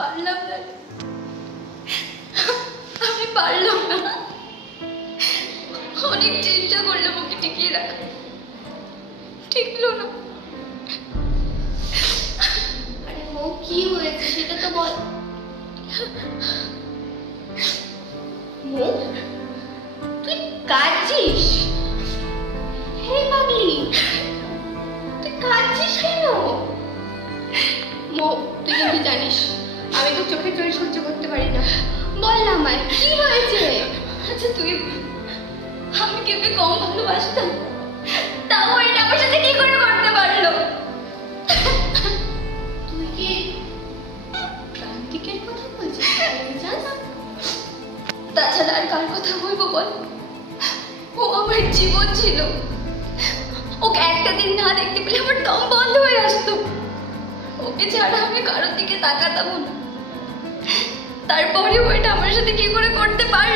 পারলাম না, আমি পারলাম না। অনেক চেষ্টা করলাম ওকে টিকিয়ে রাখা, টিকলো না। আরে ও কি হয়েছে সেটা তো বল। তুই কাঁদছিস? হে পাগলি, তুই কাঁদছিস কেন? তুই কিন্তু জানিস আমি তো চোখের জল সহ্য করতে পারি না। বল না আমায় কি হয়েছে? আচ্ছা তুই, আমি কেউকে কম ভালোবাসতাম, তাও এটা আমার সাথে কি করে করতে পারলো? তুই কি প্রান্তিকের কথা বলছিস? তাছাড়া আর কার কথা বলবো বল? ও আমার জীবন ছিল। ওকে একটা দিন না দেখতে পেলে আমার দম বন্ধ হয়ে আসতো। ওকে ছাড়া আমি কারোর দিকে তাকাতাম না। তারপরেও এটা আমার সাথে কি করে করতে পারলো?